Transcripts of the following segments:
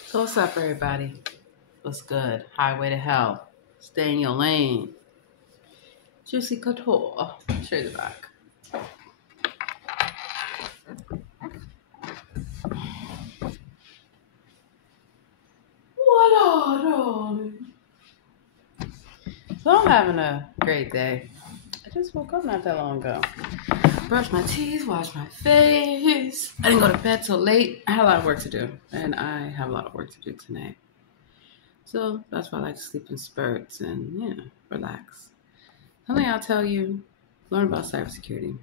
So what's up, everybody? What's good? Highway to hell. Stay in your lane. Juicy couture. Show you the back. Voila, darling. So I'm having a great day. I just woke up not that long ago. Brushed my teeth, washed my face. I didn't go to bed till late. I had a lot of work to do, and I have a lot of work to do tonight. So that's why I like to sleep in spurts and relax. Something I'll tell you: learn about cybersecurity.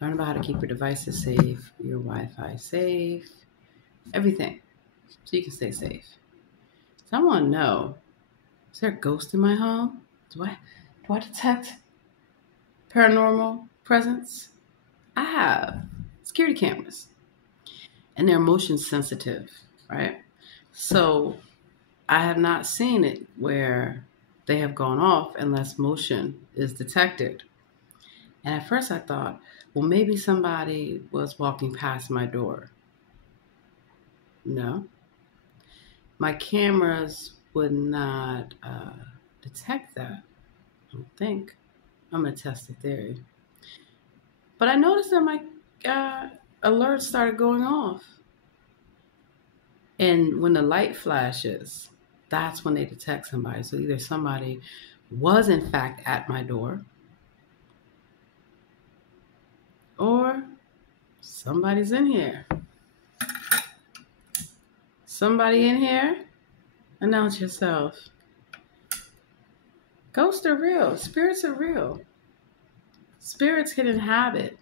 Learn about how to keep your devices safe, your Wi-Fi safe, everything, so you can stay safe. So I want to know: is there a ghost in my home? Do I detect paranormal presence? I have security cameras, and they're motion sensitive, right? So I have not seen it where they have gone off unless motion is detected. And at first I thought, well, maybe somebody was walking past my door. No, my cameras would not detect that. I don't think. I'm gonna test the theory. But I noticed that my alerts started going off, and when the light flashes, that's when they detect somebody. So either somebody was in fact at my door, or somebody's in here. Somebody in here? Announce yourself. Ghosts are real. Spirits are real. Spirits can inhabit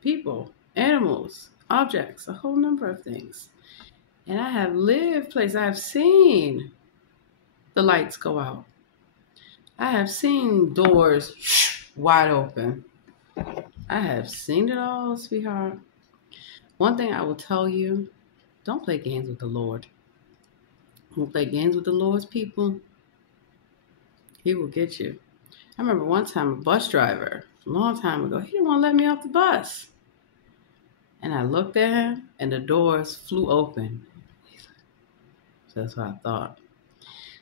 people, animals, objects, a whole number of things. And I have lived places. I have seen the lights go out. I have seen doors wide open. I have seen it all, sweetheart. One thing I will tell you: don't play games with the Lord. Don't play games with the Lord's people. He will get you. I remember one time a bus driver, a long time ago, he didn't want to let me off the bus. And I looked at him, and the doors flew open. So that's what I thought.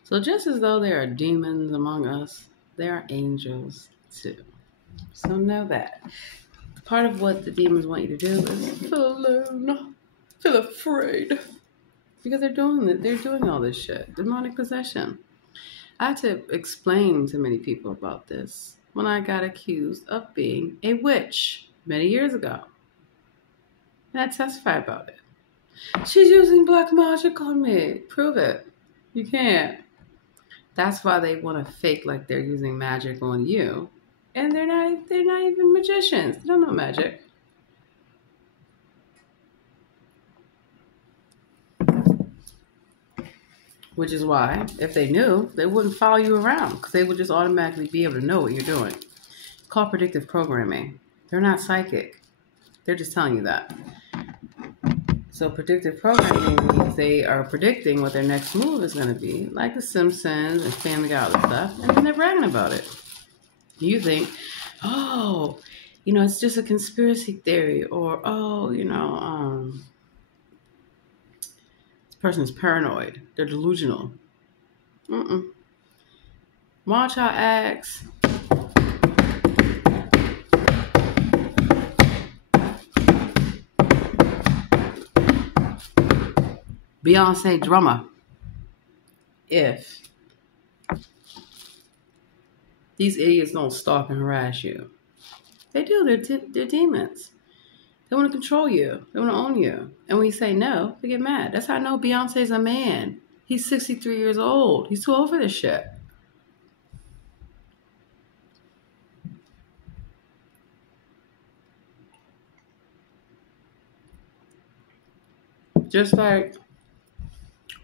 So just as though there are demons among us, there are angels too. So know that. Part of what the demons want you to do is feel alone, feel afraid. Because they're doing it. They're doing all this shit. Demonic possession. I had to explain to many people about this when I got accused of being a witch many years ago. And I testified about it. She's using black magic on me. Prove it. You can't. That's why they want to fake like they're using magic on you. And they're not even magicians. They don't know magic. Which is why, if they knew, they wouldn't follow you around because they would just automatically be able to know what you're doing. It's called predictive programming. They're not psychic. They're just telling you that. So predictive programming means they are predicting what their next move is going to be, like The Simpsons and Family Guy and stuff, and then they're bragging about it. You think, oh, it's just a conspiracy theory, or this person is paranoid. They're delusional. Mm-mm. Why don't y'all ask? Beyonce drummer, if these idiots don't stalk and harass you. They do. They're demons. They want to control you. They want to own you. And when you say no, they get mad. That's how I know Beyonce's a man. He's 63 years old. He's too old for this shit. Just like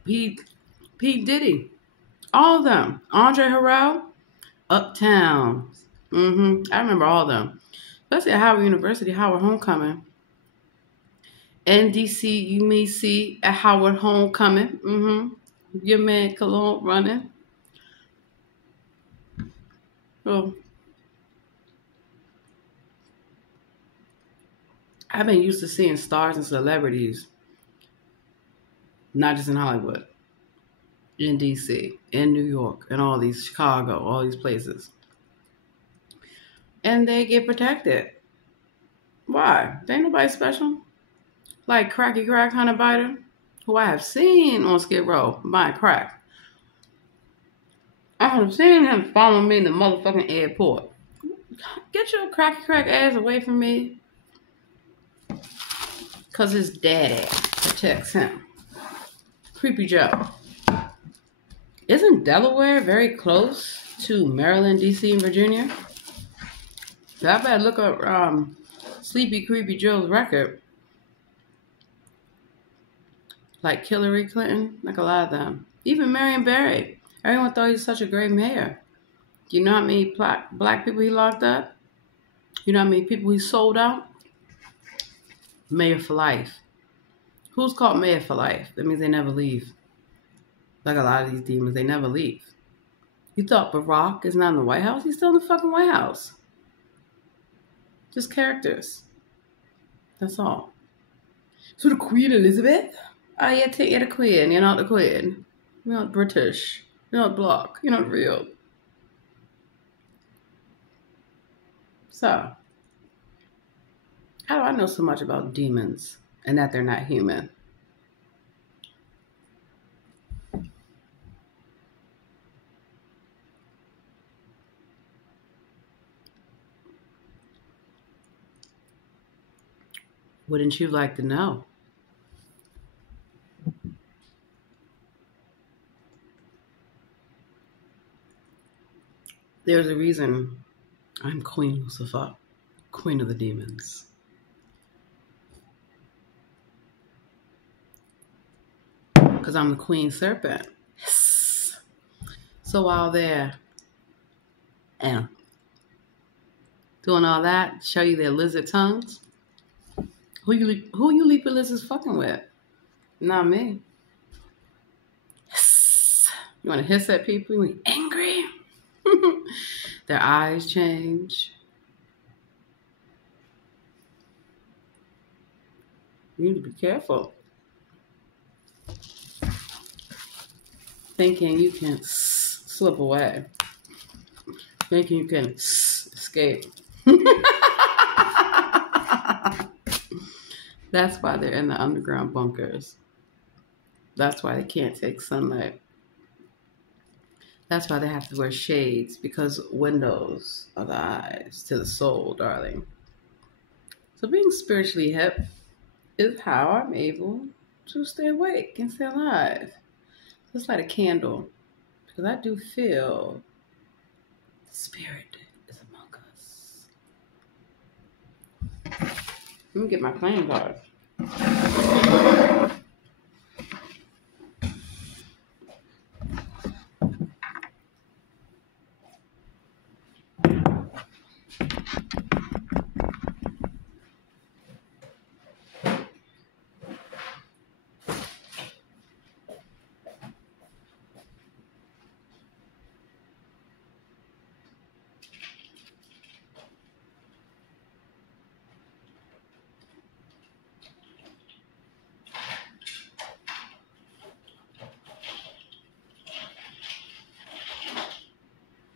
Pete Diddy. All of them. Andre Harrell, Uptown. I remember all of them. Especially at Howard University, Howard Homecoming. NDC, you may see at Howard Homecoming. Your man Cologne running. So I've been used to seeing stars and celebrities not just in Hollywood, in DC, in New York, in all these Chicago, all these places. And they get protected. Why? They ain't nobody special. Like Cracky Crack Hunter Biter, who I have seen on Skid Row buying crack. I have seen him following me in the motherfucking airport. Get your Cracky Crack ass away from me. Because his daddy protects him. Creepy Joe. Isn't Delaware very close to Maryland, DC, and Virginia? So I better look up Sleepy Creepy Joe's record. Like Hillary Clinton, like a lot of them. Even Marion Barry. Everyone thought he was such a great mayor. Do you know how many black people he locked up? You know how many people he sold out? Mayor for life. Who's called mayor for life? That means they never leave. Like a lot of these demons, they never leave. You thought Barack is not in the White House? He's still in the fucking White House. Just characters. That's all. So the Queen Elizabeth? Oh, yeah, take you the Queen. You're not the Queen. You're not British. You're not black. You're not real. So, how do I know so much about demons and that they're not human? Wouldn't you like to know? There's a reason I'm Queen Lucifer, Queen of the Demons. Because I'm the Queen Serpent. Yes. So while they're doing all that, show you their lizard tongues, who you leaping lizards fucking with? Not me. Yes. You want to hiss at people? You want to be angry? Their eyes change. You need to be careful. Thinking you can slip away. Thinking you can escape. That's why they're in the underground bunkers. That's why they can't take sunlight. That's why they have to wear shades, because windows are the eyes to the soul, darling. So being spiritually hip is how I'm able to stay awake and stay alive. Just like a candle, because I do feel the spirit is among us. Let me get my playing card.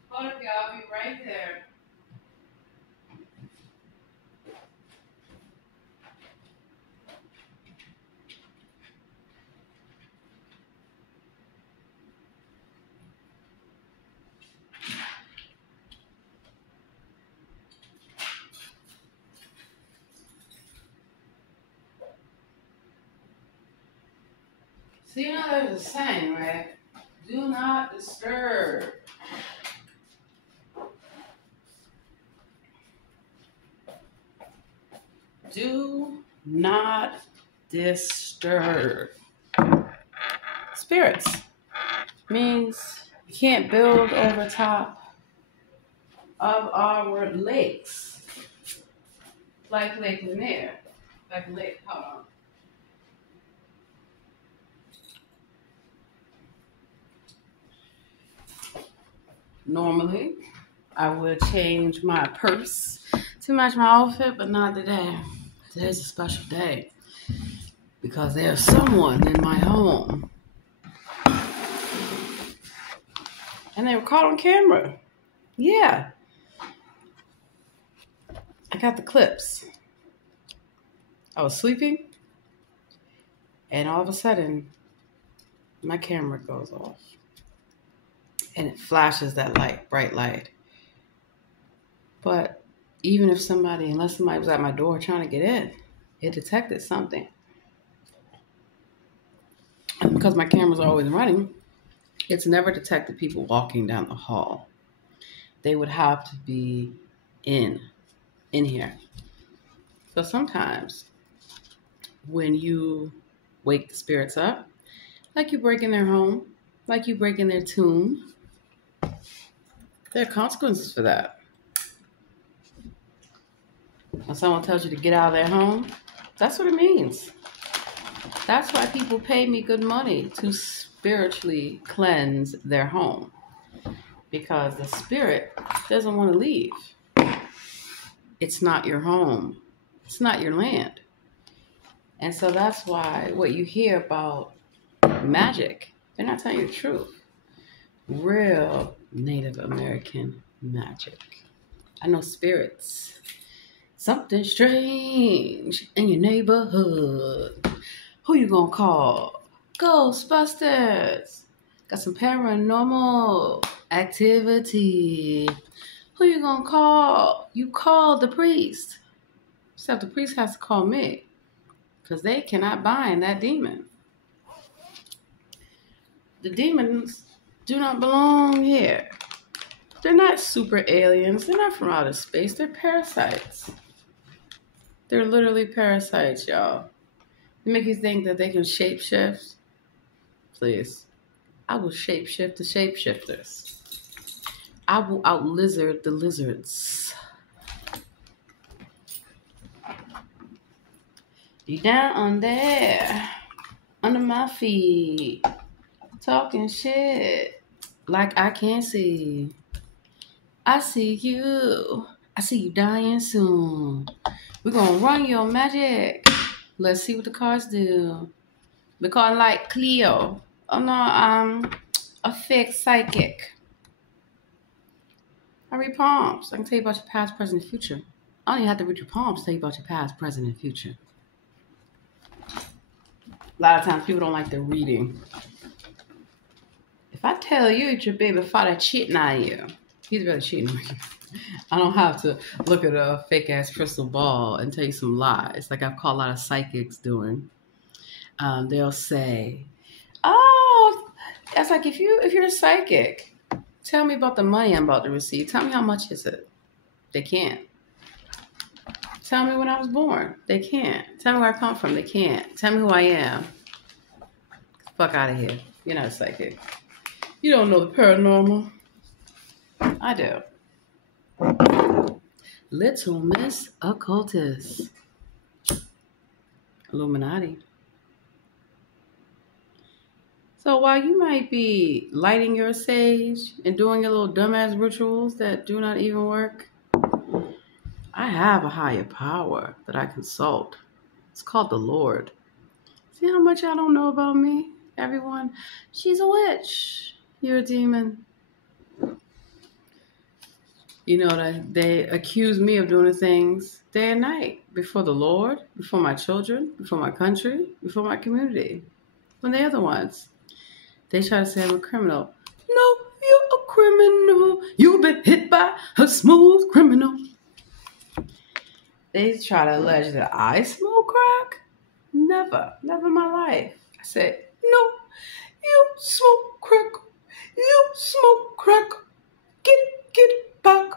Hold up, y'all. I'll be right there. So you know there's a saying, right? Do not disturb. Do not disturb. Spirits means you can't build over top of our lakes. Like Lake Lanier. Like Lake, hold on. Normally, I would change my purse to match my outfit, but not today. Today's a special day because there's someone in my home. And they were caught on camera. Yeah. I got the clips. I was sleeping, and all of a sudden, my camera goes off. And it flashes that light, bright light. But even if unless somebody was at my door trying to get in, it detected something. And because my camera's always running, it's never detected people walking down the hall. They would have to be in here. So sometimes when you wake the spirits up, like you break in their home, like you break in their tomb, there are consequences for that. When someone tells you to get out of their home, that's what it means. That's why people pay me good money to spiritually cleanse their home. Because the spirit doesn't want to leave. It's not your home. It's not your land. And so that's why what you hear about magic, they're not telling you the truth. Real Native American magic. I know spirits. Something strange in your neighborhood. Who you gonna call? Ghostbusters. Got some paranormal activity. Who you gonna call? You call the priest. Except the priest has to call me. Because they cannot bind that demon. The demons do not belong here. They're not super aliens. They're not from outer space. They're parasites. They're literally parasites, y'all. They make you think that they can shapeshift. Please. I will shapeshift the shapeshifters. I will out-lizard the lizards. You down on there, under my feet, talking shit like I can't see. I see you. I see you dying soon. We're gonna run your magic. Let's see what the cards do. We're calling like Cleo. Oh no, I'm a fake psychic. I read palms. I can tell you about your past, present, and future. I don't even have to read your palms to tell you about your past, present, and future. A lot of times people don't like their reading. If I tell you that your baby father cheating on you, he's really cheating on you. I don't have to look at a fake ass crystal ball and tell you some lies like I've caught a lot of psychics doing. They'll say, "Oh, that's like if you're a psychic, tell me about the money I'm about to receive. Tell me how much is it." They can't. Tell me when I was born. They can't. Tell me where I come from. They can't. Tell me who I am. Fuck out of here. You're not a psychic. You don't know the paranormal. I do. Little Miss Occultist. Illuminati. So while you might be lighting your sage and doing your little dumbass rituals that do not even work, I have a higher power that I consult. It's called the Lord. See how much y'all don't know about me, everyone? She's a witch. You're a demon. You know, that they accuse me of doing things day and night before the Lord, before my children, before my country, before my community. When they're the ones. They try to say I'm a criminal. No, you're a criminal. You've been hit by a smooth criminal. They try to allege that I smoke crack. Never in my life. I said, no, you smoke crack. You smoke crack. Get back.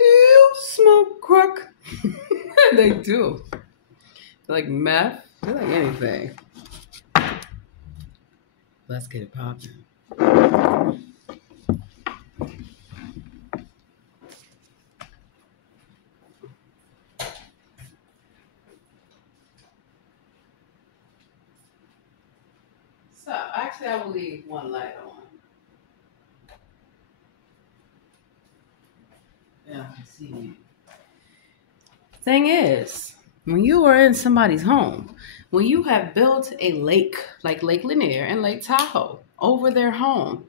You smoke crack. They do. They're like meth. They're like anything. Let's get it popping. So actually I will leave one light on. Yeah, I can see you. Thing is, when you are in somebody's home, When you have built a lake like Lake Lanier and Lake Tahoe over their home,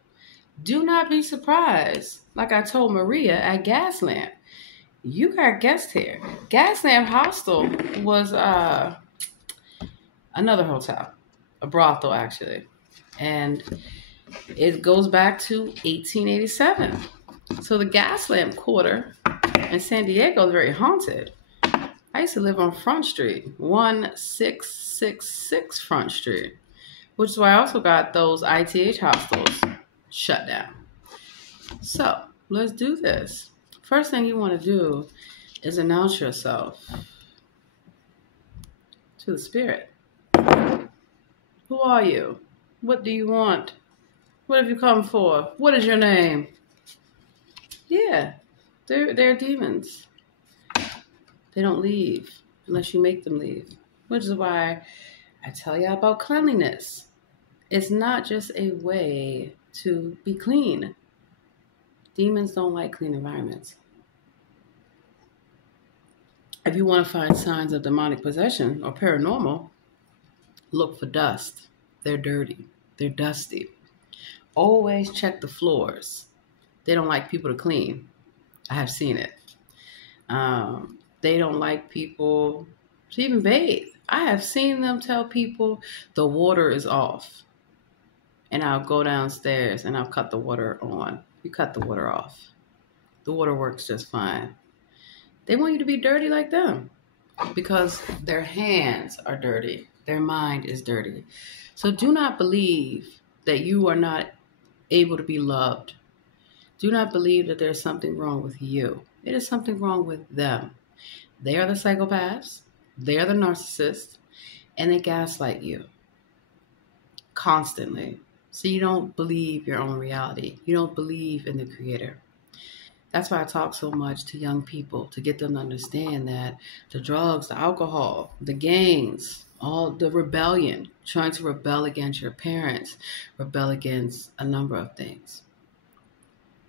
do not be surprised. Like I told Maria at Gaslamp, you got guests here. Gaslamp Hostel was another hotel, a brothel actually, and it goes back to 1887. So the Gaslamp Quarter in San Diego is very haunted. I used to live on Front Street, 1666 Front Street, which is why I also got those ITH hostels shut down. So let's do this. First thing you want to do is announce yourself to the spirit. Who are you? What do you want? What have you come for? What is your name? Yeah, they're demons. They don't leave unless you make them leave, which is why I tell you about cleanliness. It's not just a way to be clean. Demons don't like clean environments. If you want to find signs of demonic possession or paranormal, look for dust. They're dirty. They're dusty. Always check the floors. They don't like people to clean. I have seen it. They don't like people to even bathe. I have seen them tell people the water is off. And I'll go downstairs and I'll cut the water on. You cut the water off. The water works just fine. They want you to be dirty like them because their hands are dirty. Their mind is dirty. So do not believe that you are not able to be loved. Do not believe that there's something wrong with you. It is something wrong with them. They are the psychopaths. They are the narcissists. And they gaslight you constantly. So you don't believe your own reality. You don't believe in the creator. That's why I talk so much to young people, to get them to understand that the drugs, the alcohol, the gangs, all the rebellion, trying to rebel against your parents, rebel against a number of things.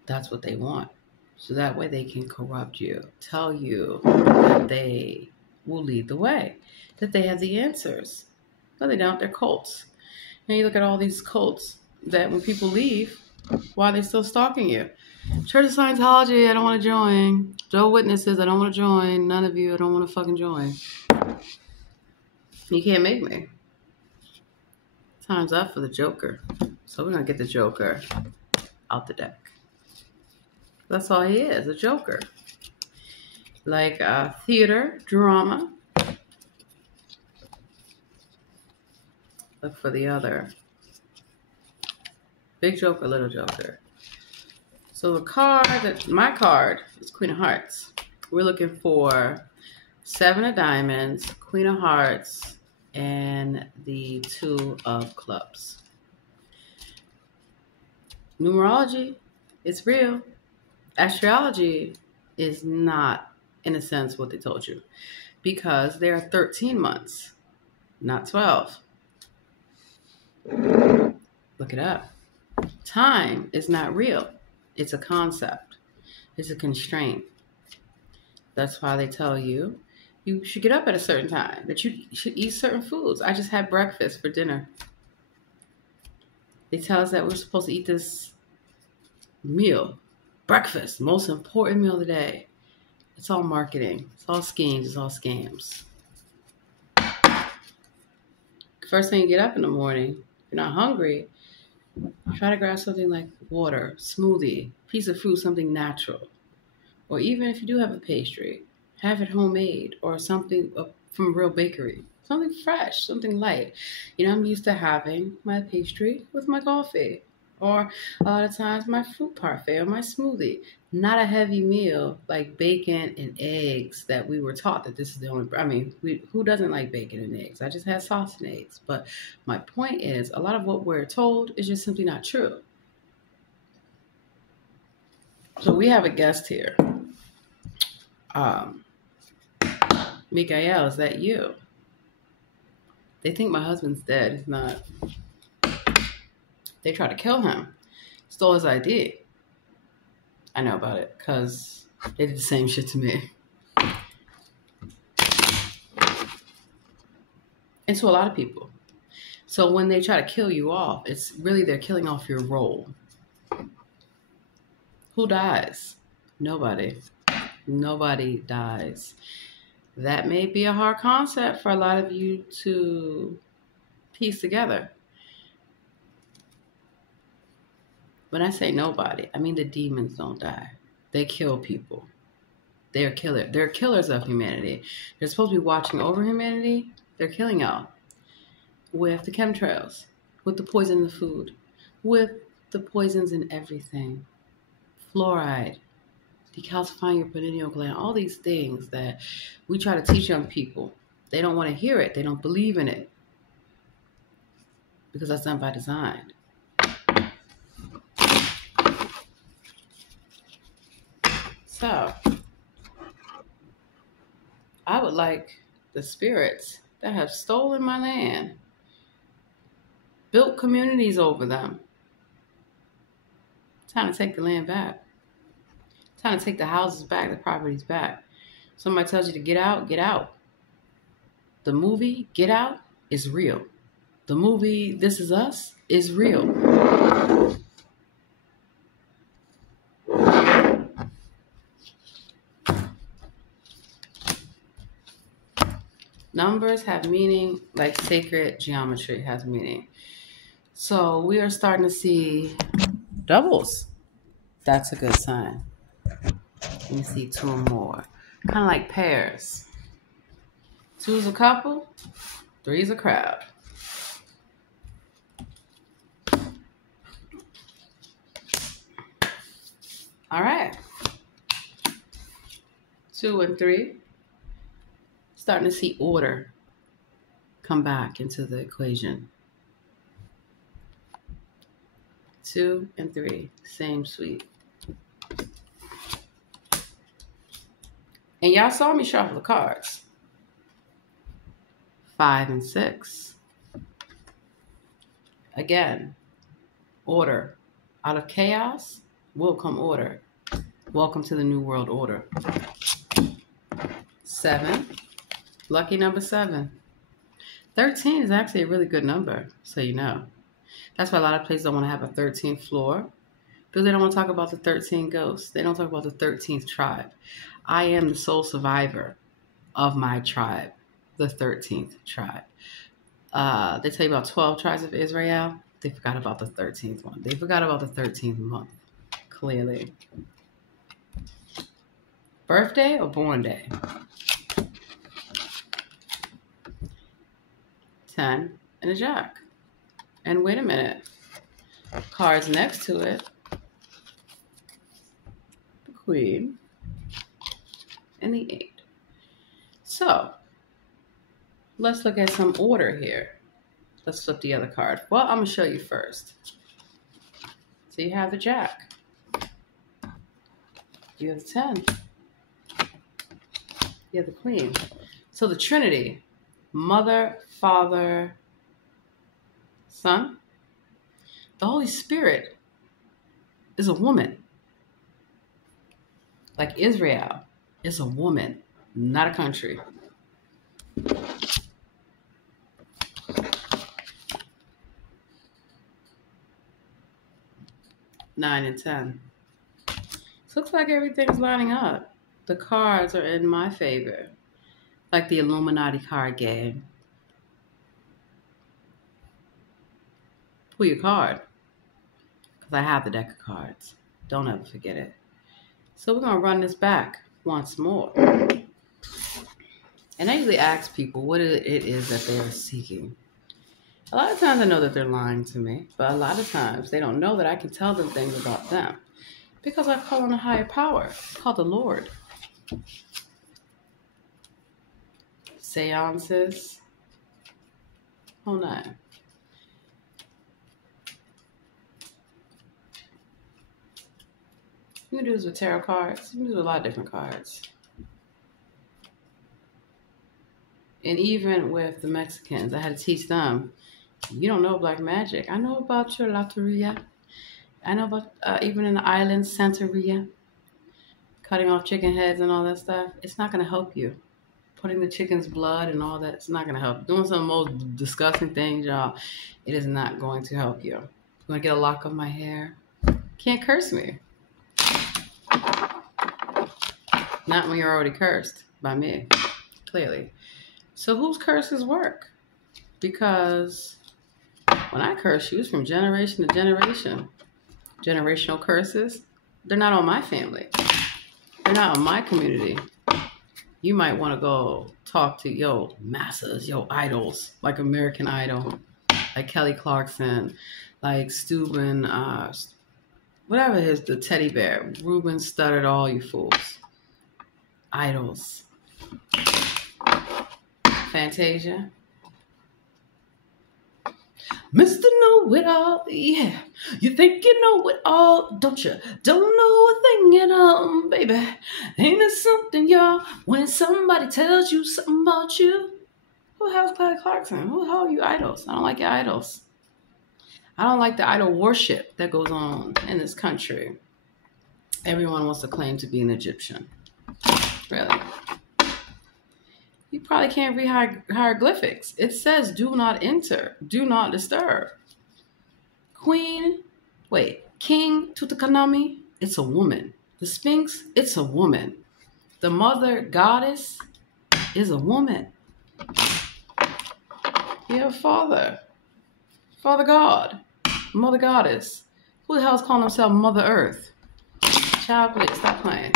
That's what they want. So that way they can corrupt you, tell you that they will lead the way, that they have the answers. No, they don't. They're cults. And you look at all these cults that when people leave, why are they still stalking you? Church of Scientology, I don't want to join. Jehovah's Witnesses, I don't want to join. None of you, I don't want to fucking join. You can't make me. Time's up for the Joker. So we're going to get the Joker out the deck. That's all he is, a Joker. Like theater, drama. Look for the other. Big Joker, little Joker. So the card, my card is Queen of Hearts. We're looking for 7 of Diamonds, Queen of Hearts, and the 2 of Clubs. Numerology, it's real. Astrology is not, in a sense, what they told you. Because there are 13 months, not 12. Look it up. Time is not real. It's a concept. It's a constraint. That's why they tell you you should get up at a certain time, that you should eat certain foods. I just had breakfast for dinner. They tell us that we're supposed to eat this meal. Breakfast, most important meal of the day. It's all marketing. It's all schemes. It's all scams. First thing you get up in the morning, if you're not hungry, try to grab something like water, smoothie, piece of fruit, something natural. Or even if you do have a pastry, have it homemade or something from a real bakery. Something fresh, something light. You know, I'm used to having my pastry with my coffee. Or a lot of times my fruit parfait or my smoothie. Not a heavy meal like bacon and eggs that we were taught that this is the only, who doesn't like bacon and eggs? I just had sauce and eggs. But my point is, a lot of what we're told is just simply not true. So we have a guest here. Mikael, is that you? They think my husband's dead. He's not. They tried to kill him. Stole his ID. I know about it because they did the same shit to me. and to a lot of people. So when they try to kill you off, it's really they're killing off your role. Who dies? Nobody. Nobody dies. That may be a hard concept for a lot of you to piece together. When I say nobody, I mean the demons don't die. They kill people. They're killer. They're killers of humanity. They're supposed to be watching over humanity. They're killing y'all with the chemtrails, with the poison in the food, with the poisons in everything. Fluoride, decalcifying your pineal gland, all these things that we try to teach young people. They don't want to hear it. They don't believe in it because that's done by design. So, I would like the spirits that have stolen my land, built communities over them. Time to take the land back. Time to take the houses back, the properties back. Somebody tells you to get out, get out. The movie Get Out is real. The movie This Is Us is real. Numbers have meaning like sacred geometry has meaning. So we are starting to see doubles. That's a good sign. Let me see two or more. Kind of like pairs. Two's a couple, three's a crowd. All right. 2 and 3. Starting to see order come back into the equation. 2 and 3, same sweep. And y'all saw me shuffle the cards. 5 and 6. Again, order. Out of chaos will come order. Welcome to the New World Order. 7. Lucky number 7. 13 is actually a really good number, so you know. That's why a lot of places don't want to have a 13th floor, because they don't want to talk about the 13 ghosts. They don't talk about the 13th tribe. I am the sole survivor of my tribe, the 13th tribe. They tell you about 12 tribes of Israel. They forgot about the 13th one. They forgot about the 13th month, clearly. Birthday or born day? 10 and a jack. And wait a minute. Cards next to it. The queen and the 8. So, let's look at some order here. Let's flip the other card. Well, I'm going to show you first. So you have the jack. You have the 10. You have the queen. So the Trinity, Mother, Father, Son. The Holy Spirit is a woman. Like Israel is a woman, not a country. Nine and 10. So looks like everything's lining up. The cards are in my favor. Like the Illuminati card game. Pull your card. Because I have the deck of cards. Don't ever forget it. So we're going to run this back once more. And I usually ask people what it is that they are seeking. A lot of times I know that they're lying to me, but a lot of times they don't know that I can tell them things about them because I call on a higher power called the Lord. Seances. Oh, no. You can do this with tarot cards. You can do a lot of different cards. And even with the Mexicans, I had to teach them, you don't know black magic. I know about your loteria. I know about even in the islands, Santeria, cutting off chicken heads and all that stuff. It's not going to help you putting the chicken's blood and all that, it's not going to help. Doing some of the most disgusting things, y'all, it is not going to help you. You want to get a lock of my hair? Can't curse me. Not when you're already cursed by me, clearly. So whose curses work? Because when I curse you, it's from generation to generation. Generational curses, they're not on my family. They're not on my community. You might want to go talk to your masses, your idols, like American Idol, like Kelly Clarkson, like Steuben, whatever it is, the teddy bear, Ruben Studdard, all you fools. Idols. Fantasia. Mr. Know-It-All, yeah. You think you know it all, don't you? Don't know a thing at all, baby. Ain't it something, y'all, when somebody tells you something about you? Who the hell's Kelly Clarkson? Who the hell are you idols? I don't like your idols. I don't like the idol worship that goes on in this country. Everyone wants to claim to be an Egyptian. Really. You probably can't read hieroglyphics. It says, do not enter, do not disturb. King Tutankhamun, it's a woman. The Sphinx, it's a woman. The mother goddess is a woman. You have Father God, Mother Goddess. Who the hell is calling himself Mother Earth? Child, please, stop playing.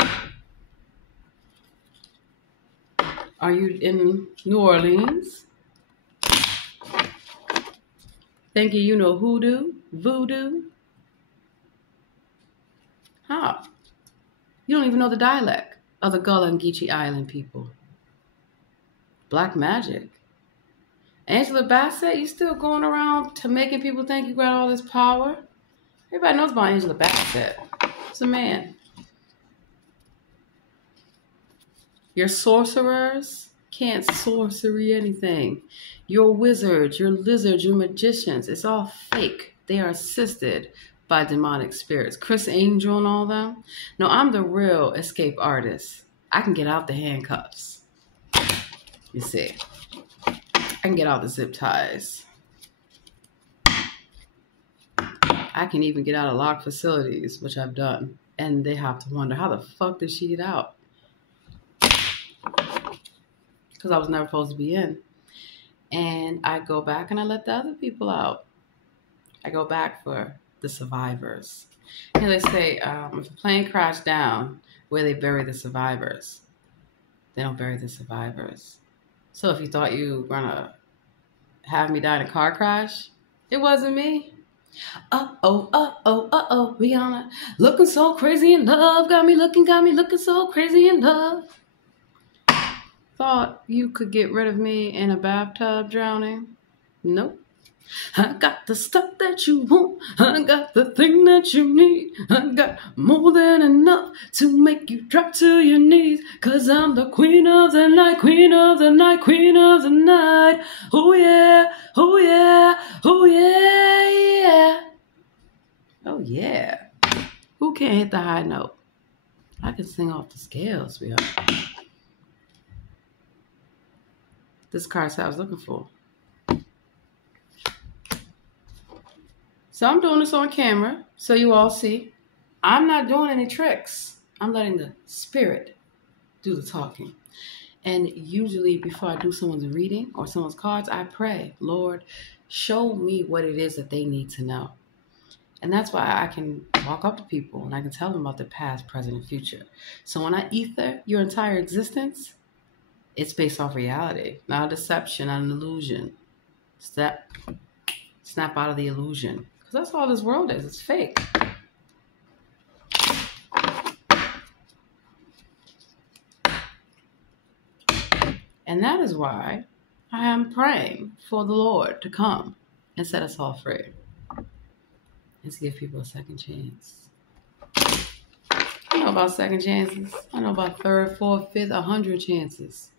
Are you in New Orleans? Thinking you know hoodoo, voodoo? How? You don't even know the dialect of the Gullah and Geechee Island people. Black magic. Angela Bassett, you still going around to making people think you got all this power? Everybody knows about Angela Bassett. It's a man. Your sorcerers can't sorcery anything. Your wizards, your lizards, your magicians, it's all fake. They are assisted by demonic spirits. Chris Angel and all them. No, I'm the real escape artist. I can get out the handcuffs. You see. I can get out the zip ties. I can even get out of locked facilities, which I've done. And they have to wonder, how the fuck did she get out? Because I was never supposed to be in. And I go back and I let the other people out. I go back for the survivors. And they say, if a plane crashed down, where they bury the survivors? They don't bury the survivors. So if you thought you were going to have me die in a car crash, it wasn't me. Rihanna, looking so crazy in love, got me looking so crazy in love. Thought you could get rid of me in a bathtub drowning? Nope. I got the stuff that you want. I got the thing that you need. I got more than enough to make you drop to your knees. 'Cause I'm the queen of the night, queen of the night, queen of the night. Oh yeah, oh yeah, oh yeah, yeah. Oh yeah. Who can't hit the high note? I can sing off the scales, sweetheart. This card's what I was looking for. So I'm doing this on camera so you all see. I'm not doing any tricks. I'm letting the spirit do the talking. And usually before I do someone's reading or someone's cards, I pray, Lord, show me what it is that they need to know. And that's why I can walk up to people and I can tell them about their past, present, and future. So when I ether your entire existence, it's based off reality, not a deception, not an illusion. Snap out of the illusion. Because that's all this world is. It's fake. And that is why I am praying for the Lord to come and set us all free. And to give people a second chance. I know about second chances. I know about third, fourth, fifth, 100 chances.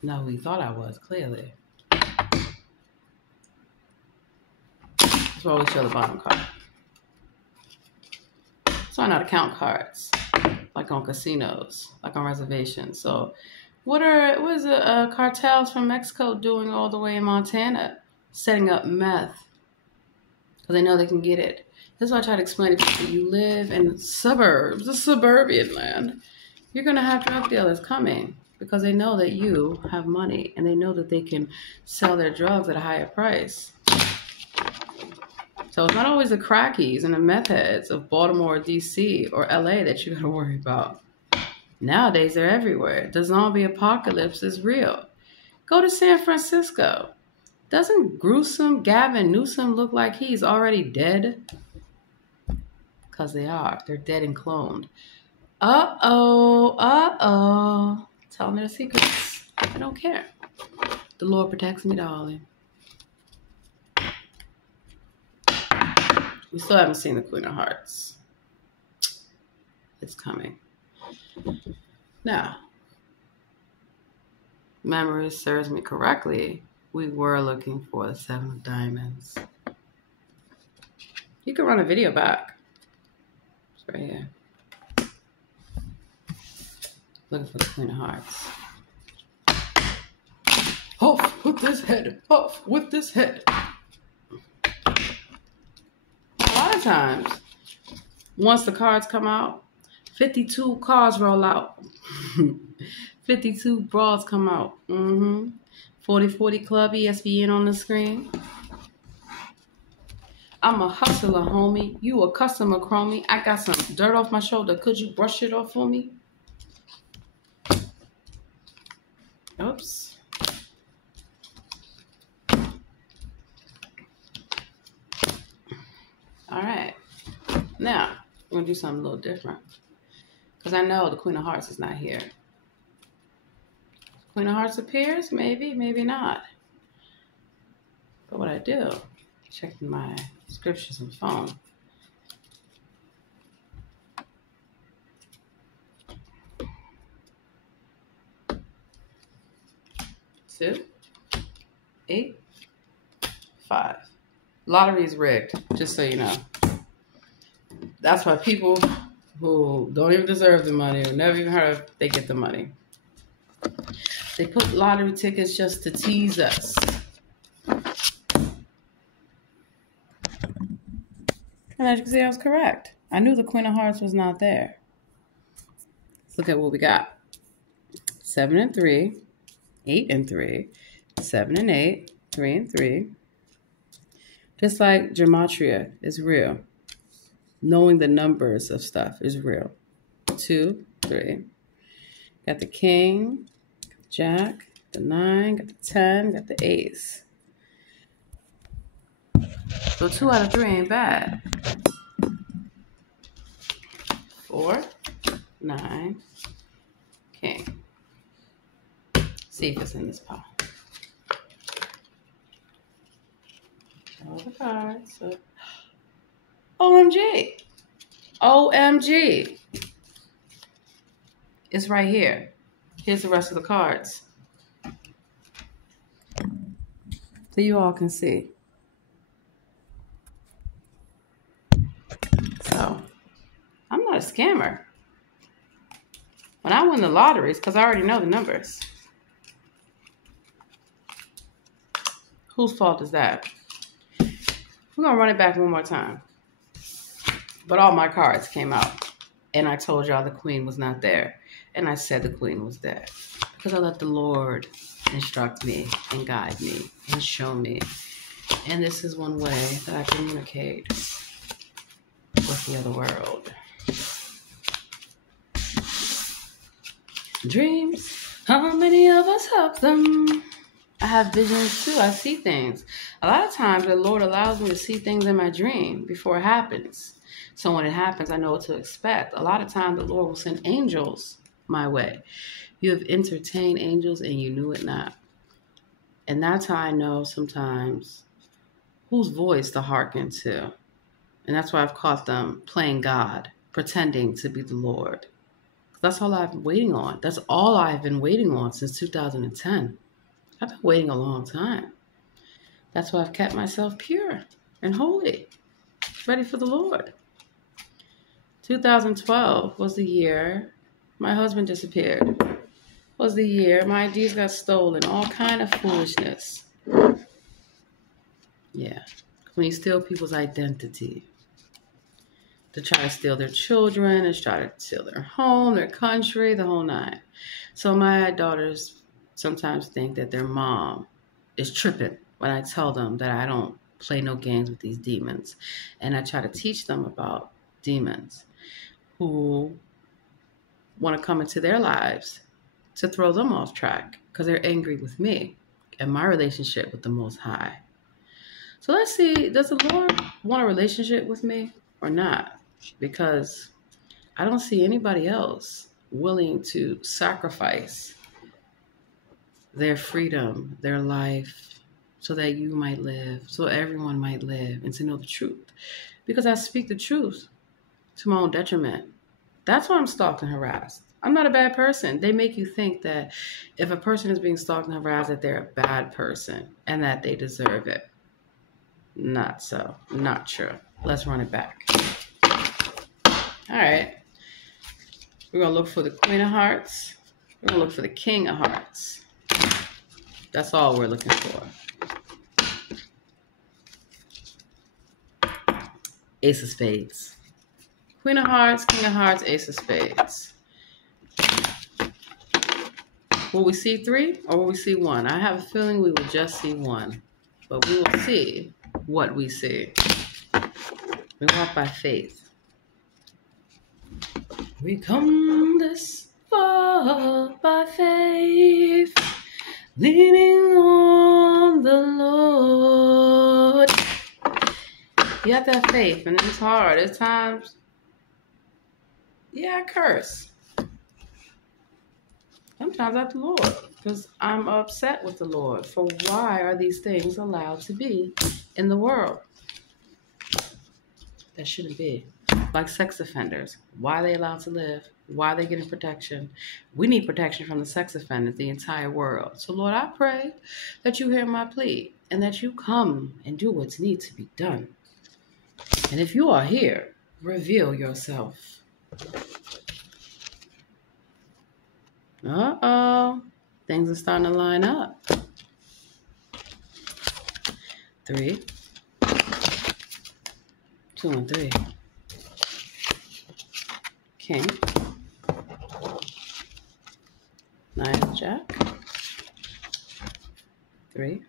Not who you thought I was, clearly. That's why I always show the bottom card. So I know how to count cards. like on casinos, like on reservations. So what is the cartels from Mexico doing all the way in Montana, setting up meth because they know they can get it. That's why I try to explain to people. You live in suburbs, a suburban land. You're going to have drug dealers coming because they know that you have money and they know that they can sell their drugs at a higher price. So it's not always the crackies and the meth heads of Baltimore, D.C., or L.A. that you got to worry about. Nowadays, they're everywhere. The zombie apocalypse is real. Go to San Francisco. Doesn't gruesome Gavin Newsom look like he's already dead? Because they are. They're dead and cloned. Uh-oh. Tell me the secrets. I don't care. The Lord protects me, darling. We still haven't seen the Queen of Hearts. It's coming. Now, memory serves me correctly. We were looking for the 7 of Diamonds. You can run a video back. It's right here. Looking for the Queen of Hearts. Off with this head. Off with this head. A lot of times, once the cards come out, 52 cards roll out. 52 bras come out. 40/40 Club, ESPN on the screen. I'm a hustler, homie. You a customer, chromie. I got some dirt off my shoulder. Could you brush it off for me? Oops. All right. Now, we're going to do something a little different. Because I know the Queen of Hearts is not here. Queen of Hearts appears? Maybe, maybe not. But what I do, checking my scriptures on the phone. Two, 8, 5. Lottery is rigged, just so you know. That's why people who don't even deserve the money, who never even heard of, they get the money. They put lottery tickets just to tease us. And as you can see, I was correct. I knew the Queen of Hearts was not there. Let's look at what we got. 7 and 3, 8 and 3, 7 and 8, 3 and 3. Just like gematria is real. Knowing the numbers of stuff is real. 2, 3. Got the king, jack, the 9, got the 10, got the ace. So 2 out of 3 ain't bad. 4, 9, king. See if it's in this pile. All the cards. So. OMG. OMG. It's right here. Here's the rest of the cards. So you all can see. So, I'm not a scammer. When I win the lotteries, because I already know the numbers. Whose fault is that? We're going to run it back one more time. But all my cards came out. And I told y'all the queen was not there. And I said the queen was dead. Because I let the Lord instruct me and guide me and show me. And this is one way that I communicate with the other world. Dreams. How many of us have them? I have visions too. I see things. A lot of times the Lord allows me to see things in my dream before it happens. So when it happens, I know what to expect. A lot of times the Lord will send angels my way. You have entertained angels and you knew it not. And that's how I know sometimes whose voice to hearken to. And that's why I've caught them playing God, pretending to be the Lord. That's all I've been waiting on. That's all I've been waiting on since 2010. I've been waiting a long time. That's why I've kept myself pure and holy, ready for the Lord. 2012 was the year My husband disappeared. Was the year my IDs got stolen. All kind of foolishness. Yeah. When you steal people's identity. To try to steal their children, and try to steal their home, their country, the whole nine. So my daughters sometimes think that their mom is tripping when I tell them that I don't play no games with these demons. And I try to teach them about demons who want to come into their lives to throw them off track because they're angry with me and my relationship with the Most High. So let's see, does the Lord want a relationship with me or not? Because I don't see anybody else willing to sacrifice their freedom, their life, so that you might live, so everyone might live, and to know the truth. Because I speak the truth to my own detriment. That's why I'm stalked and harassed. I'm not a bad person. They make you think that if a person is being stalked and harassed, that they're a bad person and that they deserve it. Not so. Not true. Let's run it back. All right. We're going to look for the Queen of Hearts. We're going to look for the King of Hearts. That's all we're looking for. Ace of Spades. Queen of Hearts, King of Hearts, Ace of Spades. Will we see three or will we see one? I have a feeling we will just see one. But we will see what we see. We walk by faith. We come this far by faith, leaning on the Lord. You have to have faith, and it's hard. At times, I curse. Sometimes at the Lord, because I'm upset with the Lord for why are these things allowed to be in the world? That shouldn't be. Like sex offenders. Why are they allowed to live? Why are they getting protection? We need protection from the sex offenders, the entire world. So Lord, I pray that you hear my plea and that you come and do what needs to be done. And if you are here, reveal yourself. Uh-oh. Things are starting to line up. 3, 2, and 3. King. 9, Jack. 3.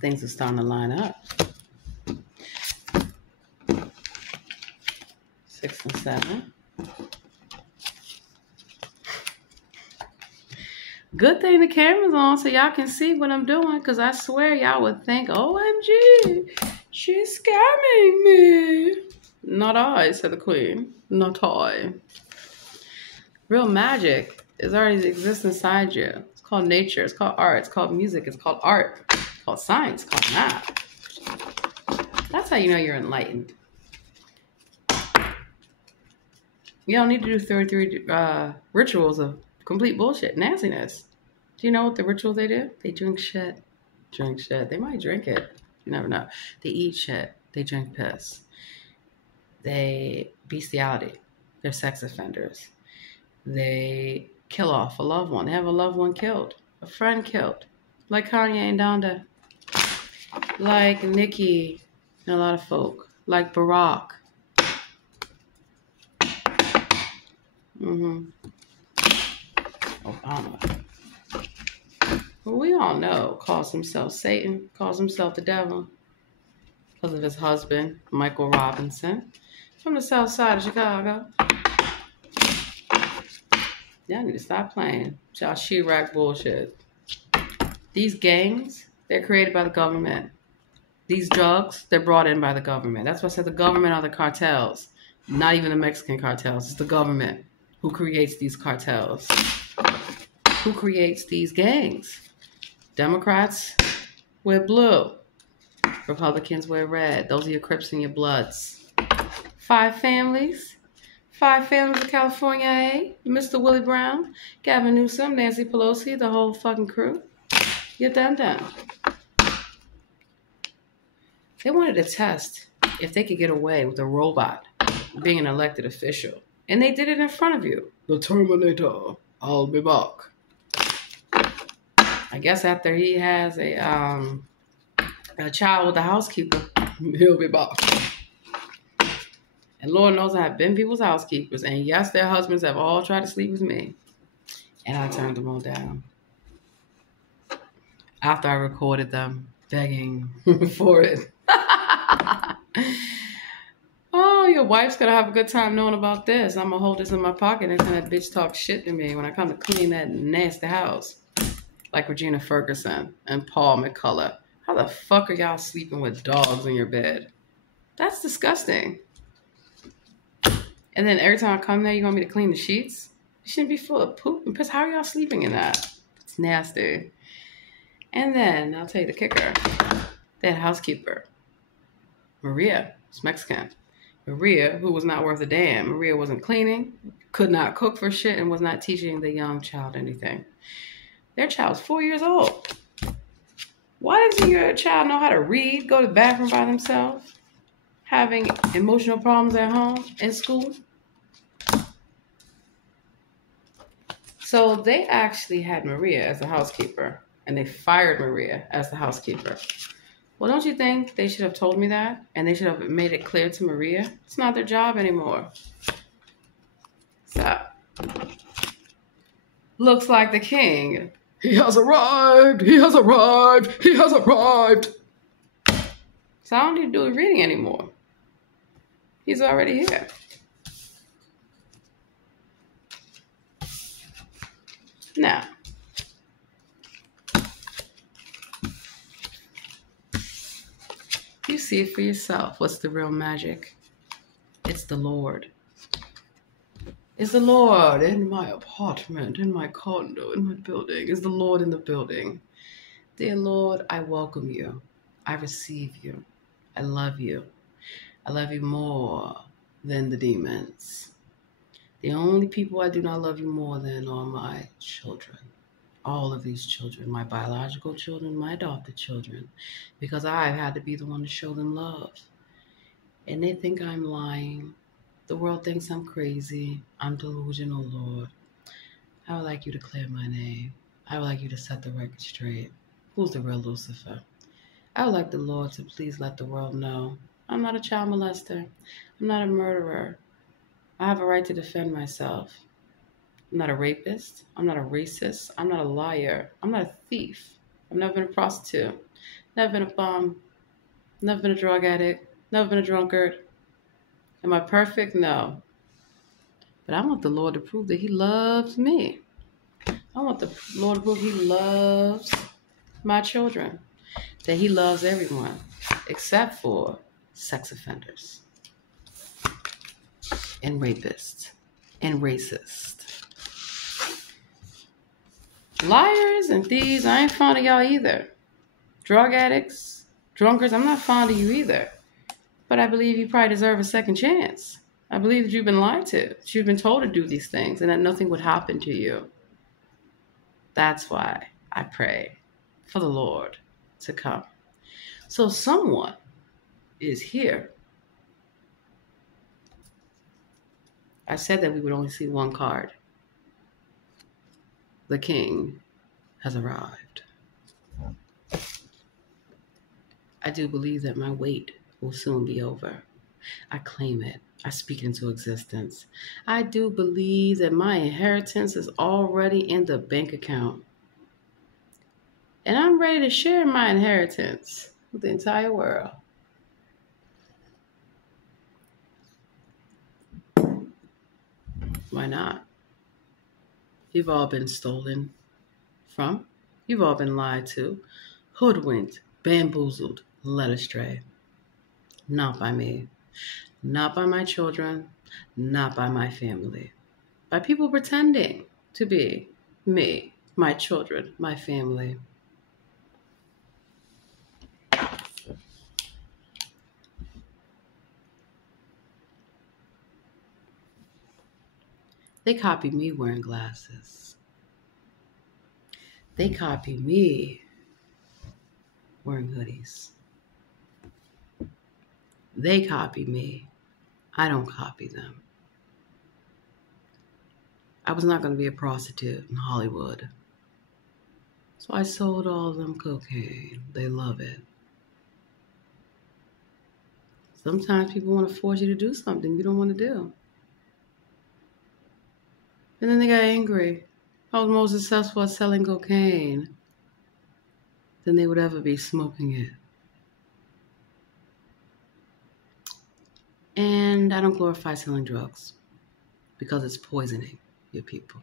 Things are starting to line up. 6 and 7. Good thing the camera's on so y'all can see what I'm doing, because I swear y'all would think, OMG, she's scamming me. Not I, said the queen. Not I. Real magic is already exists inside you. It's called nature. It's called art. It's called music. It's called art. It's called science. It's called math. That's how you know you're enlightened. You don't need to do 33 rituals of complete bullshit, nastiness. Do you know what the rituals they do? They drink shit. Drink shit. They might drink it. You never know. They eat shit. They drink piss. They bestiality. They're sex offenders. They kill off a loved one. They have a loved one killed. A friend killed. Like Kanye and Donda. Like Nicki and a lot of folk. Like Barack. Obama. Well, we all know calls himself Satan, calls himself the devil because of his husband, Michael Robinson, from the south side of Chicago. Y'all need to stop playing y'all she-rack bullshit. These gangs, they're created by the government. These drugs, they're brought in by the government. That's why I said the government are the cartels. Not even the Mexican cartels. It's the government who creates these cartels. Who creates these gangs? Democrats wear blue. Republicans wear red. Those are your Crips and your Bloods. 5 families. 5 families of California, eh? Mr. Willie Brown, Gavin Newsom, Nancy Pelosi, the whole fucking crew. You're done. They wanted to test if they could get away with a robot being an elected official. And they did it in front of you. The Terminator, I'll be back. I guess after he has a child with the housekeeper, he'll be back. And Lord knows I have been people's housekeepers. And yes, their husbands have all tried to sleep with me. And I turned them all down. After I recorded them begging for it. Oh, your wife's going to have a good time knowing about this. I'm going to hold this in my pocket and that bitch talk shit to me when I come to clean that nasty house. Like Regina Ferguson and Paul McCullough. How the fuck are y'all sleeping with dogs in your bed? That's disgusting. And then every time I come there, you want me to clean the sheets? You shouldn't be full of poop and piss. How are y'all sleeping in that? It's nasty. And then, I'll tell you the kicker. That housekeeper, Maria, was Mexican. Maria, who was not worth a damn. Maria wasn't cleaning, could not cook for shit, and was not teaching the young child anything. Their child's 4 years old. Why doesn't your child know how to read, go to the bathroom by themselves, having emotional problems at home, in school? So they actually had Maria as the housekeeper, and they fired Maria as the housekeeper. Well, don't you think they should have told me that? And they should have made it clear to Maria? It's not their job anymore. So, looks like the king. He has arrived! He has arrived! He has arrived! So I don't need to do the reading anymore. He's already here. Now, you see it for yourself. What's the real magic? It's the Lord. Is the Lord in my apartment, in my condo, in my building? Is the Lord in the building? Dear Lord, I welcome you. I receive you. I love you. I love you more than the demons. The only people I do not love you more than are my children. All of these children, my biological children, my adopted children, because I've had to be the one to show them love. And they think I'm lying. The world thinks I'm crazy. I'm delusional, Lord. I would like you to clear my name. I would like you to set the record straight. Who's the real Lucifer? I would like the Lord to please let the world know I'm not a child molester. I'm not a murderer. I have a right to defend myself. I'm not a rapist. I'm not a racist. I'm not a liar. I'm not a thief. I've never been a prostitute. Never been a bum. Never been a drug addict. Never been a drunkard. Am I perfect? No. But I want the Lord to prove that he loves me. I want the Lord to prove he loves my children. That he loves everyone except for sex offenders and rapists and racists. Liars and thieves, I ain't fond of y'all either. Drug addicts, drunkards, I'm not fond of you either. But I believe you probably deserve a second chance. I believe that you've been lied to, that you've been told to do these things, and that nothing would happen to you. That's why I pray for the Lord to come. So someone is here. I said that we would only see one card. The king has arrived. I do believe that my wait will soon be over. I claim it. I speak it into existence. I do believe that my inheritance is already in the bank account. And I'm ready to share my inheritance with the entire world. Why not? You've all been stolen from. You've all been lied to, hoodwinked, bamboozled, led astray. Not by me. Not by my children. Not by my family. By people pretending to be me, my children, my family. They copy me wearing glasses. They copy me wearing hoodies. They copy me. I don't copy them. I was not going to be a prostitute in Hollywood. So I sold all of them cocaine. They love it. Sometimes people want to force you to do something you don't want to do. And then they got angry. I was more successful at selling cocaine than they would ever be smoking it. And I don't glorify selling drugs because it's poisoning your people.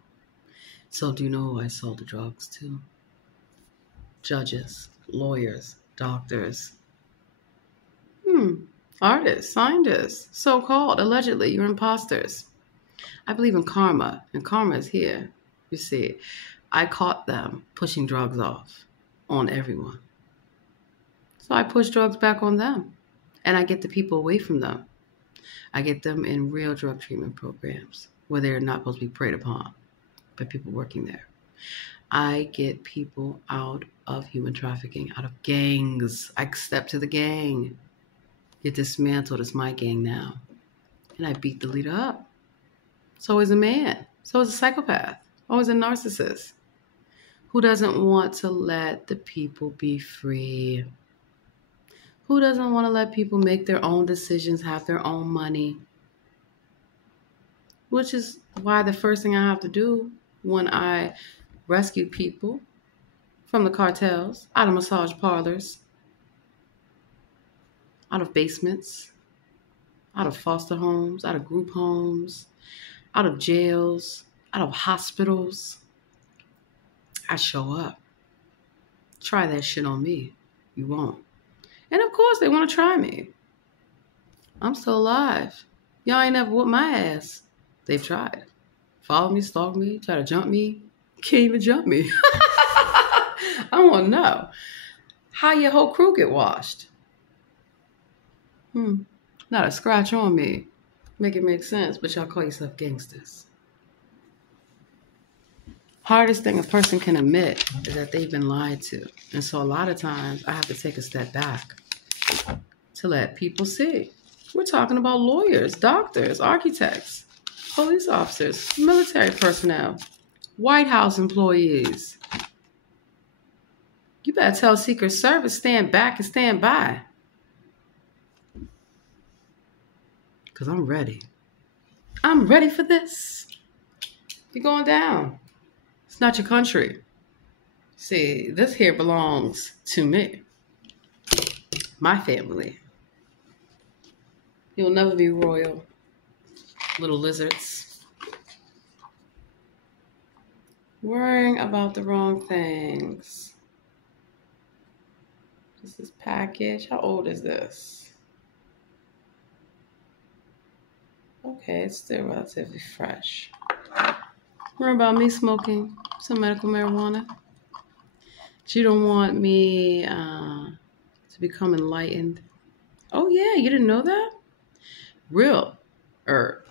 So do you know who I sold the drugs to? Judges, lawyers, doctors. Artists, scientists, so-called, allegedly, you're imposters. I believe in karma, and karma is here. You see, I caught them pushing drugs off on everyone. So I push drugs back on them, and I get the people away from them. I get them in real drug treatment programs where they're not supposed to be preyed upon by people working there. I get people out of human trafficking, out of gangs. I step to the gang. Get dismantled. It's my gang now. And I beat the leader up. So is a man. So is a psychopath. So is a narcissist who doesn't want to let the people be free. Who doesn't want to let people make their own decisions, have their own money? Which is why the first thing I have to do when I rescue people from the cartels, out of massage parlors, out of basements, out of foster homes, out of group homes, out of jails, out of hospitals, I show up. Try that shit on me. You won't. And of course, they want to try me. I'm still alive. Y'all ain't never whooped my ass. They've tried. Follow me, stalk me, try to jump me. Can't even jump me. I want to know how your whole crew get washed. Not a scratch on me. Make it make sense, but y'all call yourself gangsters. Hardest thing a person can admit is that they've been lied to. And so a lot of times I have to take a step back to let people see. We're talking about lawyers, doctors, architects, police officers, military personnel, White House employees. You better tell Secret Service, stand back and stand by. Because I'm ready. I'm ready for this. You're going down. It's not your country. See, this here belongs to me. My family. You'll never be royal. Little lizards. Worrying about the wrong things. This is package. How old is this? Okay, it's still relatively fresh. Worrying about me smoking some medical marijuana. But you don't want me to become enlightened. Oh yeah, you didn't know that? Real herb.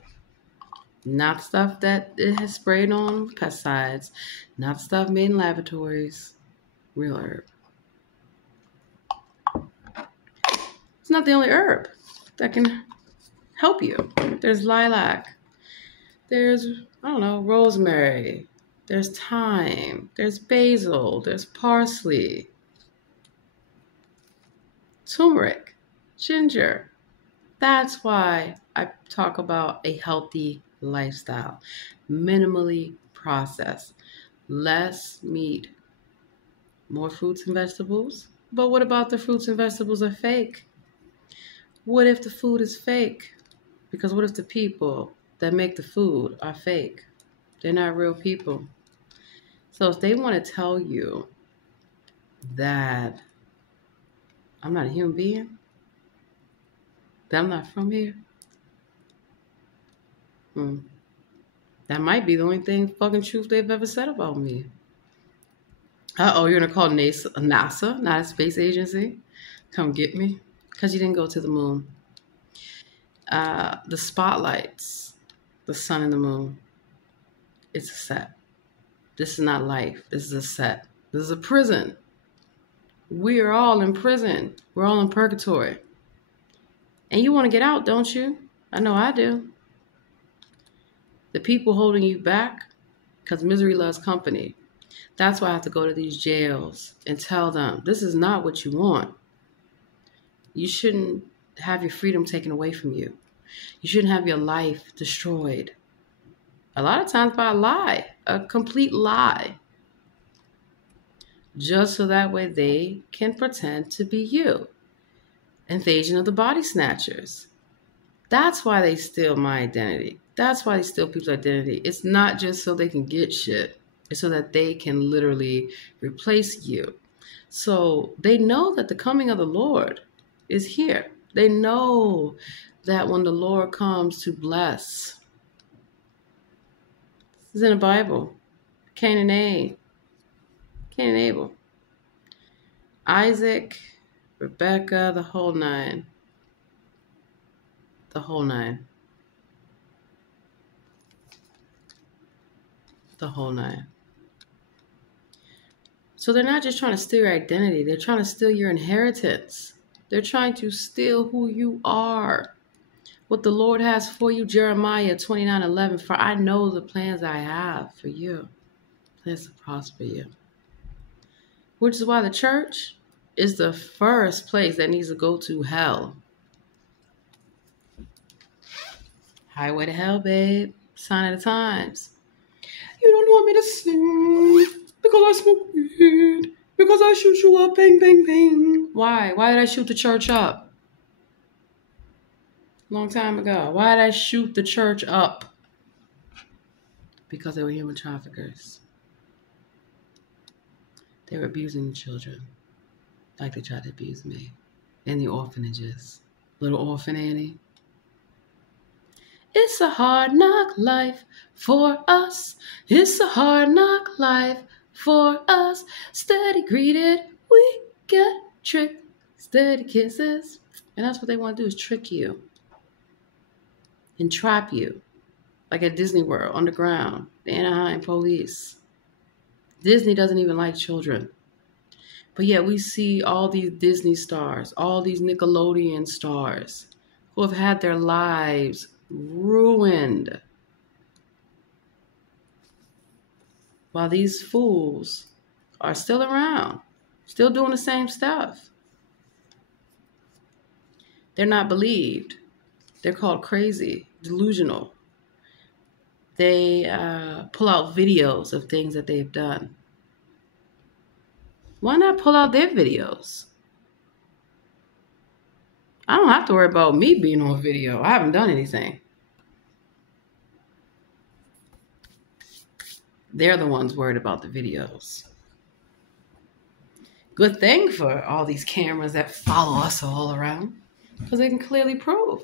Not stuff that it has sprayed on pesticides. Not stuff made in laboratories. Real herb. It's not the only herb that can help you. There's lilac. There's, I don't know, rosemary. There's thyme. There's basil. There's parsley. Turmeric. Ginger. That's why I talk about a healthy lifestyle. Minimally processed. Less meat. More fruits and vegetables. But what about the fruits and vegetables are fake? What if the food is fake? Because what if the people that make the food are fake? They're not real people. So if they want to tell you that I'm not a human being, that I'm not from here, that might be the only thing fucking truth they've ever said about me. Uh-oh, you're going to call NASA, not a space agency, come get me? Because you didn't go to the moon. The spotlights, the sun and the moon, it's a set. This is not life. This is a set. This is a prison. We are all in prison. We're all in purgatory. And you want to get out, don't you? I know I do. The people holding you back because misery loves company. That's why I have to go to these jails and tell them this is not what you want. You shouldn't have your freedom taken away from you. You shouldn't have your life destroyed. A lot of times by a lie, a complete lie. Just so that way they can pretend to be you. Invasion of the body snatchers. That's why they steal my identity. That's why they steal people's identity. It's not just so they can get shit. It's so that they can literally replace you. So they know that the coming of the Lord is here. They know that when the Lord comes to bless, this is in the Bible. Cain and Abel, Isaac, Rebecca, the whole nine. The whole nine. The whole nine. So they're not just trying to steal your identity. They're trying to steal your inheritance. They're trying to steal who you are. What the Lord has for you, Jeremiah 29:11. For I know the plans I have for you. Plans to prosper you. Which is why the church is the first place that needs to go to hell. Highway to hell, babe. Sign of the times. You don't want me to sing because I smoke weed. Because I shoot you up, bang, bang, bang. Why? Why did I shoot the church up? Long time ago. Why did I shoot the church up? Because they were human traffickers. They were abusing the children like they tried to abuse me. In the orphanages. Little orphan Annie. It's a hard knock life for us. It's a hard knock life for us. Steady greeted, we get tricked. Steady kisses. And that's what they want to do, is trick you. And trap you. Like at Disney World, underground. The Anaheim police. Disney doesn't even like children. But yet we see all these Disney stars, all these Nickelodeon stars who have had their lives ruined. While these fools are still around, still doing the same stuff. They're not believed. They're called crazy, delusional. They pull out videos of things that they've done. Why not pull out their videos? I don't have to worry about me being on video. I haven't done anything. They're the ones worried about the videos. Good thing for all these cameras that follow us all around, because they can clearly prove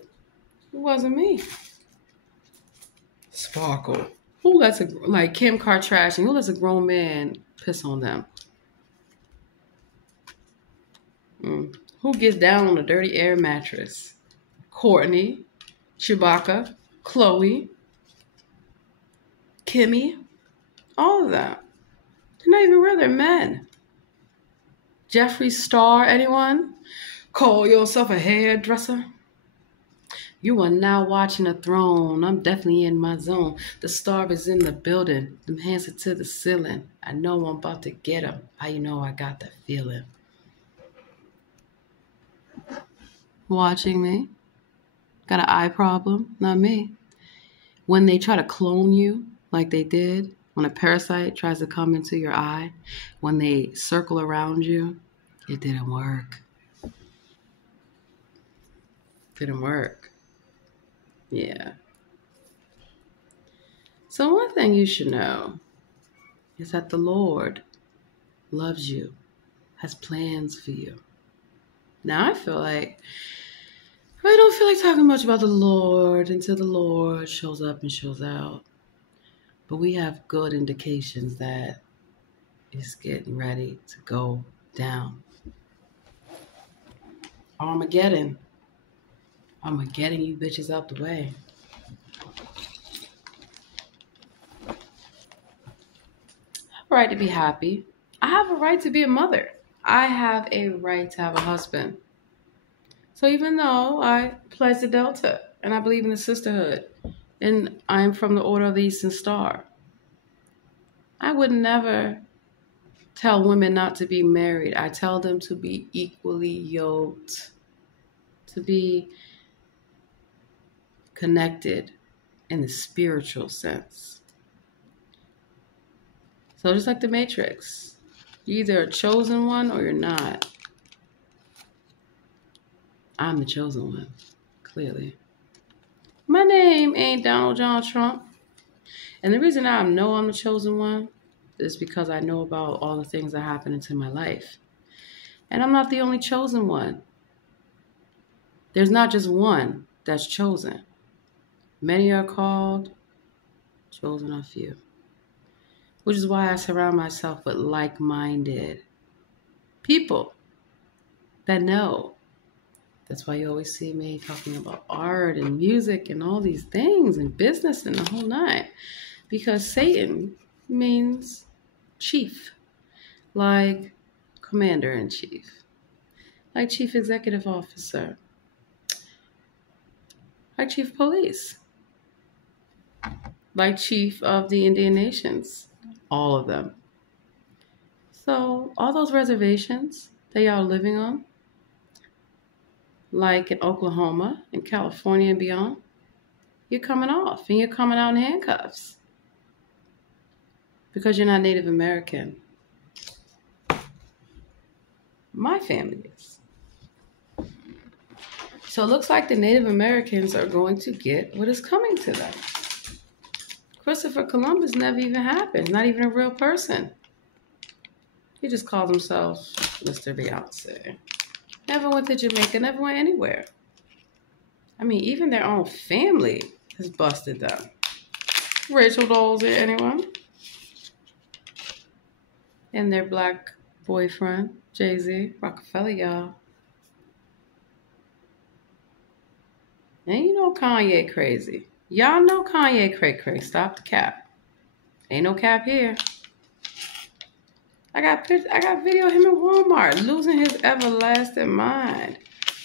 it wasn't me. Sparkle. Who lets like Kim Kardashian, who lets a grown man piss on them? Who gets down on a dirty air mattress? Courtney, Chewbacca, Chloe, Kimmy, all of them. They're not even real, they're men. Jeffree Star, anyone? Call yourself a hairdresser? You are now watching a throne. I'm definitely in my zone. The star is in the building. Them hands are to the ceiling. I know I'm about to get him. How you know I got that feeling? Watching me. Got an eye problem? Not me. When they try to clone you, like they did, when a parasite tries to come into your eye, when they circle around you, it didn't work. Didn't work. Yeah. So one thing you should know is that the Lord loves you, has plans for you. Now I feel like I don't feel like talking much about the Lord until the Lord shows up and shows out. But we have good indications that it's getting ready to go down. Armageddon. Armageddon you bitches out the way. I have a right to be happy. I have a right to be a mother. I have a right to have a husband. So even though I pledge the Delta and I believe in the sisterhood and I'm from the Order of the Eastern Star, I would never tell women not to be married. I tell them to be equally yoked, to be connected in the spiritual sense. So just like the Matrix, you're either a chosen one or you're not. I'm the chosen one, clearly. My name ain't Donald John Trump. And the reason I know I'm the chosen one is because I know about all the things that happen into my life. And I'm not the only chosen one. There's not just one that's chosen. Many are called, chosen are few. Which is why I surround myself with like-minded people that know. That's why you always see me talking about art and music and all these things and business and the whole nine. Because Satan means chief, like commander-in-chief, like chief executive officer, like chief police, like chief of the Indian nations, all of them. So all those reservations that y'all are living on, like in Oklahoma and California and beyond, you're coming off and you're coming out in handcuffs because you're not Native American. My family is. So it looks like the Native Americans are going to get what is coming to them. Christopher Columbus never even happened, not even a real person. He just called himself Mr. Beyonce. Never went to Jamaica, never went anywhere. I mean, even their own family has busted them. Rachel Dolezal, anyone? And their black boyfriend, Jay-Z, Rockefeller, y'all. And you know Kanye crazy. Y'all know Kanye cray-cray. Stop the cap. Ain't no cap here. I got video of him in Walmart losing his everlasting mind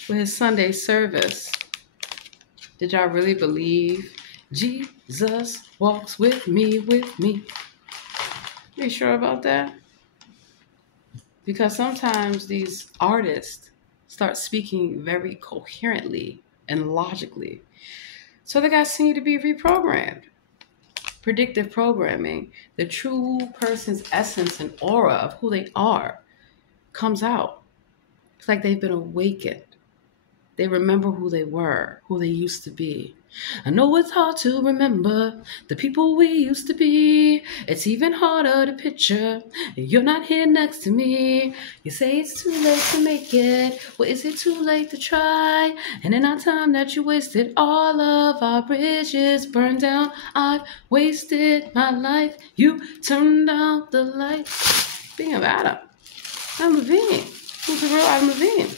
with his Sunday service. Did y'all really believe Jesus walks with me, with me? Be sure about that? Because sometimes these artists start speaking very coherently and logically. So they guys need to be reprogrammed. Predictive programming, the true person's essence and aura of who they are comes out. It's like they've been awakened. They remember who they were, who they used to be. I know it's hard to remember the people we used to be. It's even harder to picture you're not here next to me. You say it's too late to make it. Well, is it too late to try? And in our time that you wasted, all of our bridges burned down. I've wasted my life. You turned out the light. Speaking of Adam Levine. Who's the real Adam Levine?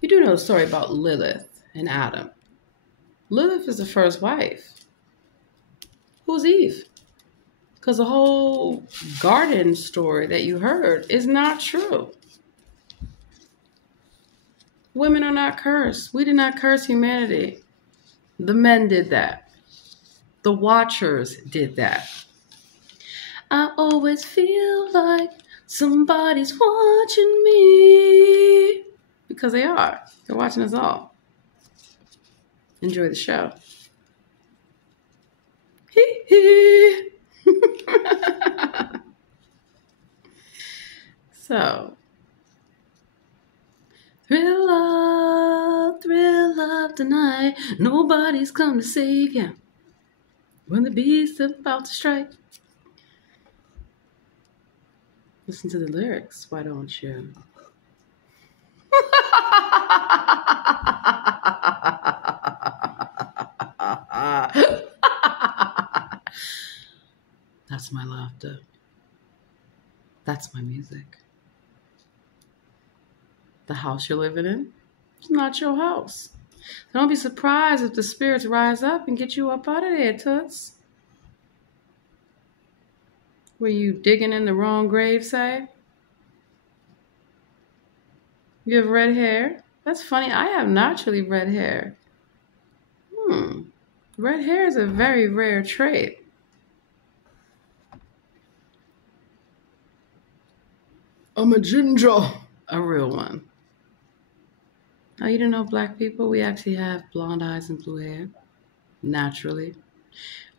You do know a story about Lilith and Adam. Lilith is the first wife. Who's Eve? Because the whole garden story that you heard is not true. Women are not cursed. We did not curse humanity. The men did that. The watchers did that. I always feel like somebody's watching me. Because they are. They're watching us all. Enjoy the show. Hee hee. So, thrill of the night. Nobody's come to save you when the beast's about to strike. Listen to the lyrics, why don't you? That's my laughter. That's my music. The house you're living in is not your house. So don't be surprised if the spirits rise up and get you up out of there, toots. Were you digging in the wrong grave, say? You have red hair? That's funny. I have naturally red hair. Red hair is a very rare trait. I'm a ginger. A real one. Oh, you didn't know black people? We actually have blonde eyes and blue hair. Naturally.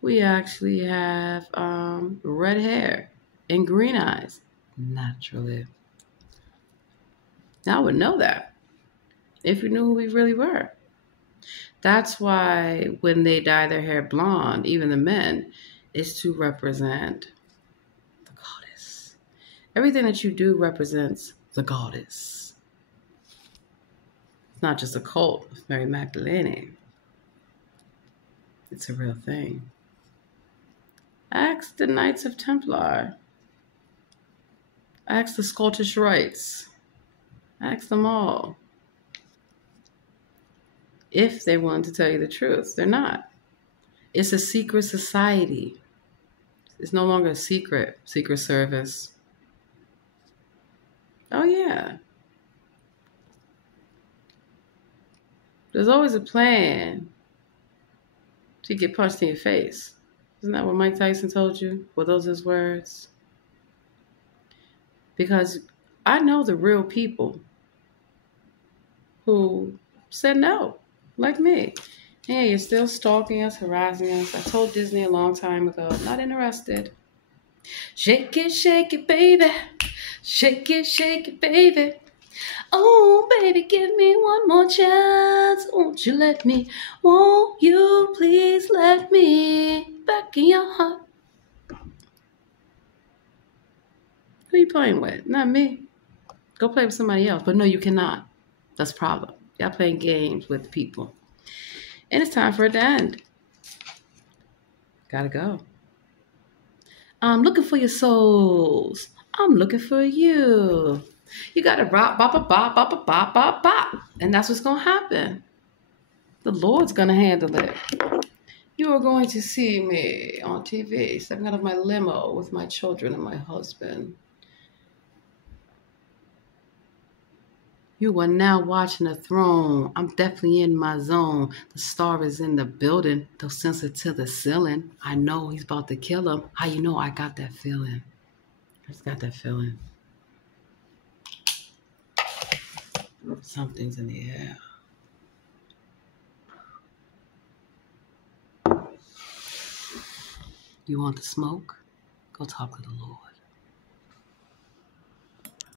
We actually have red hair and green eyes. Naturally. Now I would know that if you knew who we really were. That's why when they dye their hair blonde, even the men, is to represent the goddess. Everything that you do represents the goddess. It's not just a cult of Mary Magdalene. It's a real thing. Ask the Knights of Templar. Ask the Scottish Rites. Ask them all. If they want to tell you the truth, they're not. It's a secret society. It's no longer a secret service. Oh, yeah. There's always a plan to get punched in your face. Isn't that what Mike Tyson told you? Were those his words? Because I know the real people who said no, like me. Hey, you're still stalking us, harassing us. I told Disney a long time ago, not interested. Shake it, baby. Shake it, baby. Oh, baby, give me one more chance. Won't you let me? Won't you please let me back in your heart? Who are you playing with? Not me. Go play with somebody else. But no, you cannot. That's the problem. Y'all playing games with people. And it's time for it to end. Gotta go. I'm looking for your souls. I'm looking for you. You gotta rock, bop, bop, bop, bop, bop, bop, bop. And that's what's gonna happen. The Lord's gonna handle it. You are going to see me on TV, stepping out of my limo with my children and my husband. You are now watching the throne. I'm definitely in my zone. The star is in the building. They'll sensor to the ceiling. I know he's about to kill him. How you know I got that feeling? I just got that feeling. Something's in the air. You want the smoke? Go talk to the Lord.